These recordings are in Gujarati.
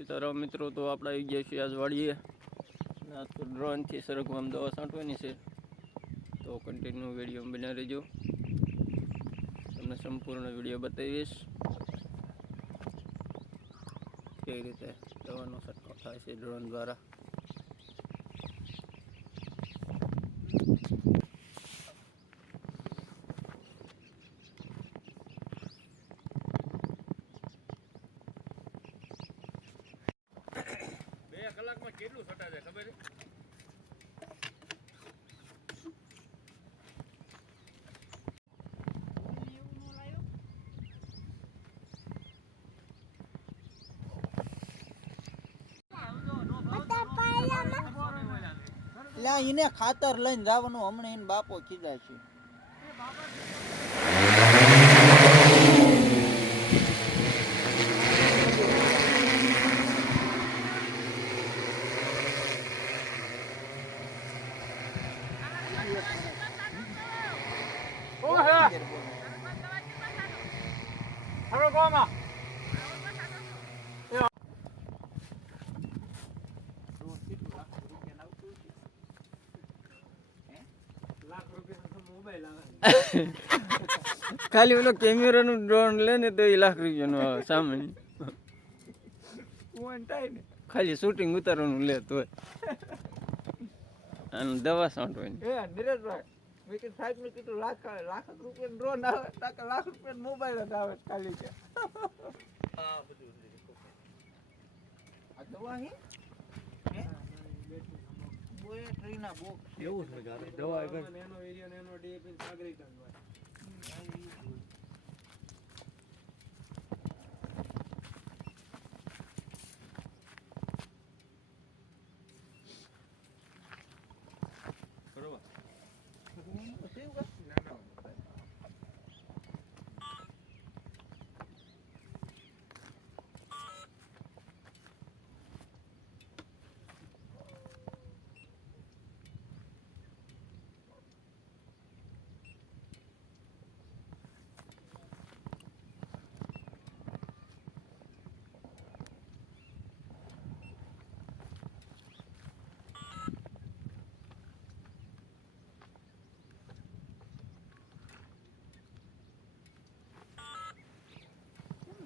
સીતારામ મિત્રો, તો આપણે આવી ગયા છીએ આજ વાડીએ. આ તો ડ્રોનથી સરગવામાં દવા છાંટવાની છે, તો કન્ટિન્યુ વિડીયો બના રહેજો. તમને સંપૂર્ણ વિડીયો બતાવીશ કઈ રીતે દવાનો છંટકાવ થાય છે ડ્રોન દ્વારા. કલાકમાં કેટલું છટા જાય ખબર છે? એને ખાતર લઈને જવાનું હમણાં એને બાપો કીધા છે. ખાલી ઓલો કેમેરાનું ડ્રોન લે ને તો 1 લાખ રૂપિયાનો આવે સામાન્ય. ખાલી શૂટિંગ ઉતારવાનું લે તો અને દવા છાંટવાની. સાહેબ ને કીધું લાખ રૂપિયા ડ્રોન આવે, લાખ રૂપિયા મોબાઈલ જ આવે ખાલી છે. આ દવા હે ના બોક્સ એવું છે દવા એનો એરિયા એનો ડીએપી સાગરી કાઢવા.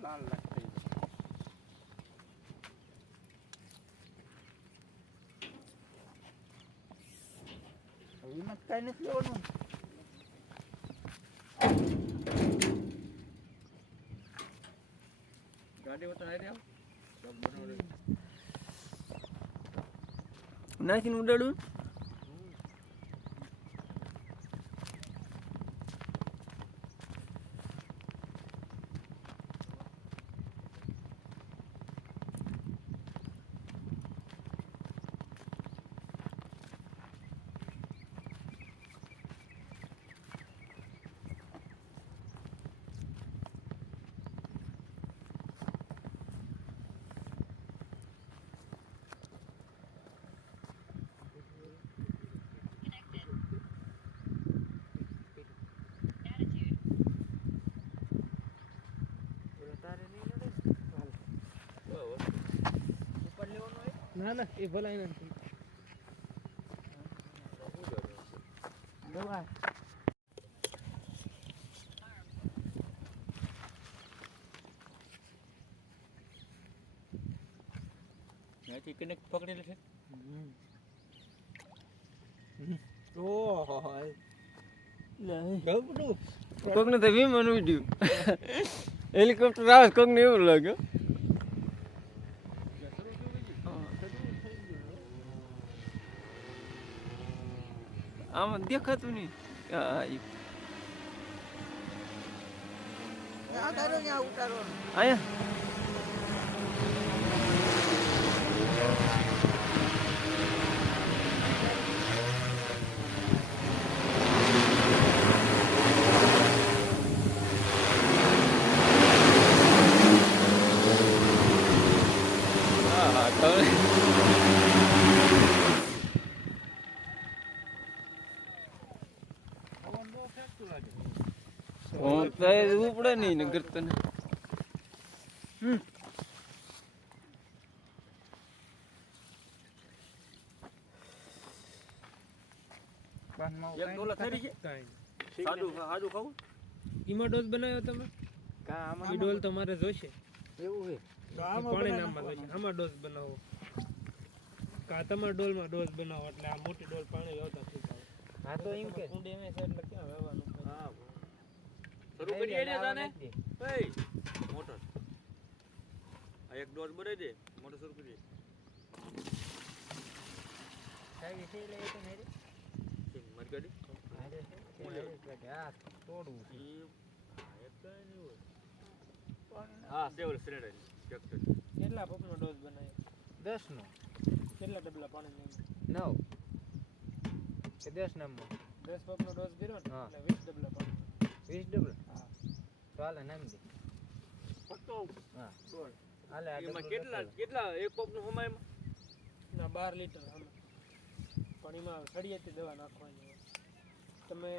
લાલ લાગતી એમાં કઈ નથી લેવાનું. ગાડી વતા આવી નાખીને ઉડાડું. ના એ ભલાઈ નથી દવા. ત્યાંથી કનેક્ટ પકડેલું છે. ઓહો કોકને તો વિમાન ઉડ્યું, હેલિકોપ્ટર આવે કોકને એવું લાગ્યું. આમાં દેખાતું નહીં. અહીંયા ઉપડે નહીં ને કરતા ને. આમાં એક ડોલા થઈ છે કાંઈ સાદું સાદું ખાવું ઈમાં ડોઝ બનાવ્યો તમે કા ઈ આમાં ડોલ તમારે જોઈશે એવું છે તો ઈ આમાં પાણી બનાવી નામમાં જોઈશે નાખવાનો. આમાં ડોઝ બનાવો કા તમારા ડોલમાં ડોઝ બનાવો એટલે આ મોટી ડોલ પાણી આવતા થઈ જાય હા તો એમ કે કુંડી એમ છે એટલે ક્યાં વેવાનું હા શરૂ કરીએ ને તાને એય મોટર આ એક ડોઝ બનાવી દે મોટર શરૂ કરીએ સાહેબ છે લે તો નહીં મારી ગાડી આ તોડવું ઈ એક કઈ નહીં હોય હા દેવલ સિલેન્ડર ટ્રેક્ટર કેટલા પપનો ડોઝ બનાવ્યો 10 નો કેટલા ડબલા પાણી 9 કે 10 નંબર 10 પપનો ડોઝ કર્યો ને હા. એટલે 20 ડબલા પાણી 20 ડબલ હા તો હાલે નામ દે ફક્ત હા હાલે આ એમાં ડબલું કેટલા લખાવો. કેટલા એક કોપ નું હમાયમાં ના 12 લીટર આમ પણ એમાં સળિયાથી દવા નાખવાની હોય તમે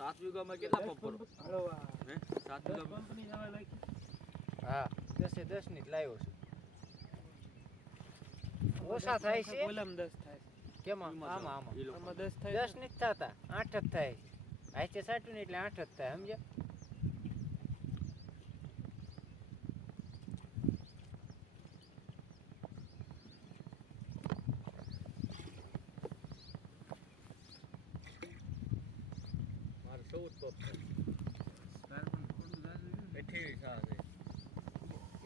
7 વીઘામાં કેટલા પંપ ભરો હળવા હે 7 વીઘામાં પંપની દવા નાખી હા 10 એ 10 ની જ લાવ્યો છું ઓછા થાય છે ઓલામાં 10 થાય કેમાં આમાં આમાં ઈ લોકો આમાં 10 થાય 10 ની જ થતા 8 જ થાય આચે સાટું ને એટલે 8 જ થાય સમજ્યા મારે 14 પંપ છે 28 હા છે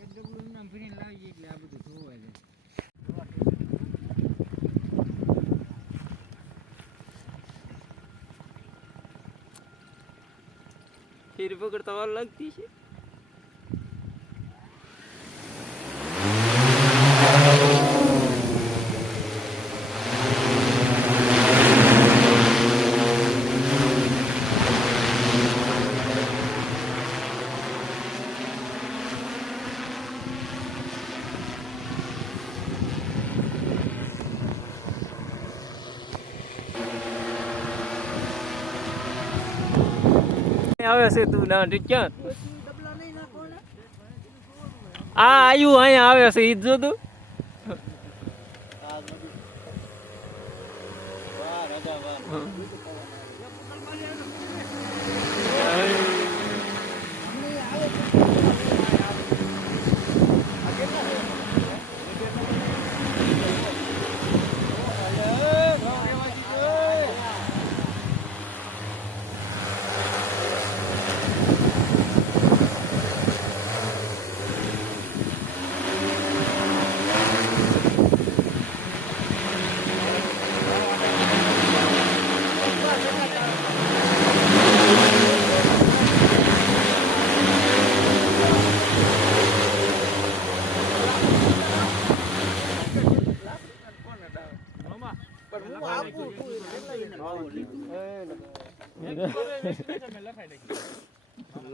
એક ડબલું એમ નામ ફરીને લાવીએ એટલે આ બધું જોવાય જાય ખીર પકડતા વાર લાગતી છે આવે છે તું ના ક્યાં આ આયુ અહીંયા આવે છે ઈ જ જો તું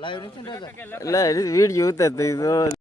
લાઈવ નથી ને રાજા લે વિડીયો ઉતાર